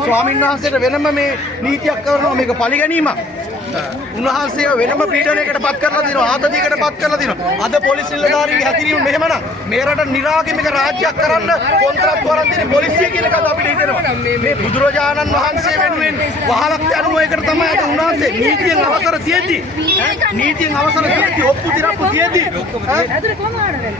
ස්වාමීන් වහන්සේට වෙනම මේ නීතියක් කරනවා මේක පරිගැනීමක්. උන්වහන්සේ වෙනම පීඩනයකට පත් කරලා දිනවා ආතතියකට පත් කරලා දිනවා. අද පොලිස් නිලධාරීන්ගේ හැසිරීම මෙහෙමනම් මේ රට නිරාගමික රාජ්‍යයක් කරන්න කොන්ත්‍රාත් වරන් දෙන පොලිසිය කියන එකද අපිට හිතෙනවා. මේ බුදුරජාණන් වහන්සේ වෙනුවෙන් වහලක් යනුව එකට තමයි අද උන්වහන්සේ නීතියෙන් අවසර තියෙද්දි නීතියෙන් අවසර තියෙද්දි ඔප්පු දිරප්පු තියෙද්දි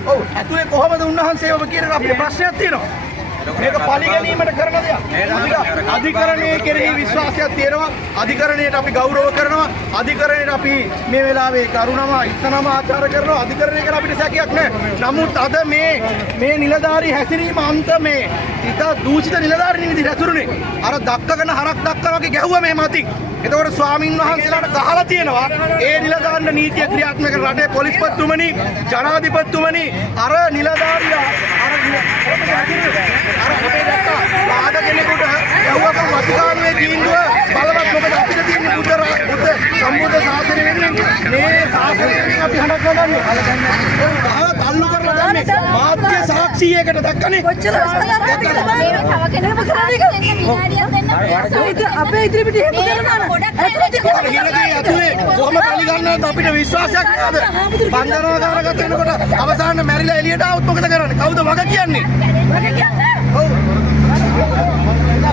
ඔව් ඇතුලේ කොහමද උන්වහන්සේ ඔබ කියන අපේ ප්‍රශ්නයක් තියෙනවා. මේක පරිගැනීමට කරන දෙයක්. අධිකරණයේ කෙරෙහි විශ්වාසයක් තියෙනවා. අධිකරණයට අපි ගෞරව කරනවා. අධිකරණයට අපි මේ වෙලාවේ කරුණම ඉස්සනම ආචාර කරනවා. අධිකරණය කරා අපිට සැකයක් නැහැ. නමුත් අද මේ නිලධාරී හැසිරීම අන්තමේ ඉත දූෂිත නිලධාරී නිවිදි රැතුරුනේ. අර දක්කගෙන හරක් දක්කා වගේ ගැහුවා මේ මතින්. එතකොට ස්වාමින් වහන්සේලාට ගහලා තියෙනවා ඒ නිලධාරණ නීතිය ක්‍රියාත්මක කරන රටේ පොලිස්පතිතුමනි ජනාධිපතිතුමනි අර නිලධාරියා අර අපේ දැක්කා ආද කෙනෙකුට යවුවකම් වතිකානුවේ තීන්දුව බලවත් මොකද අපිට තියෙන බුද්ධ සම්බුද්ධ ශාසනය වෙනුවෙන් මේ ශාසනයෙන් අපි හඬක් ගන්නන්නේ තල්ලු කරලා ගන්නේ මාධ්‍ය සාක්ෂියකට දැක්කනේ කොච්චර අපේ ඉදිරි පිට එහෙම කරනවා ඇතුලේ කොහොම කලි ගන්නවද අපිට විශ්වාසයක් නෑද බන්ධනාගාරගත වෙනකොට අවසාන මැරිලා එළියට આવුත් මොකද කරන්නේ කවුද වග කියන්නේ ඔව්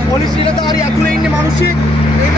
පොලිස් නිලධාරිය ඇතුලේ ඉන්නේ මිනිස්සෙක් ඒක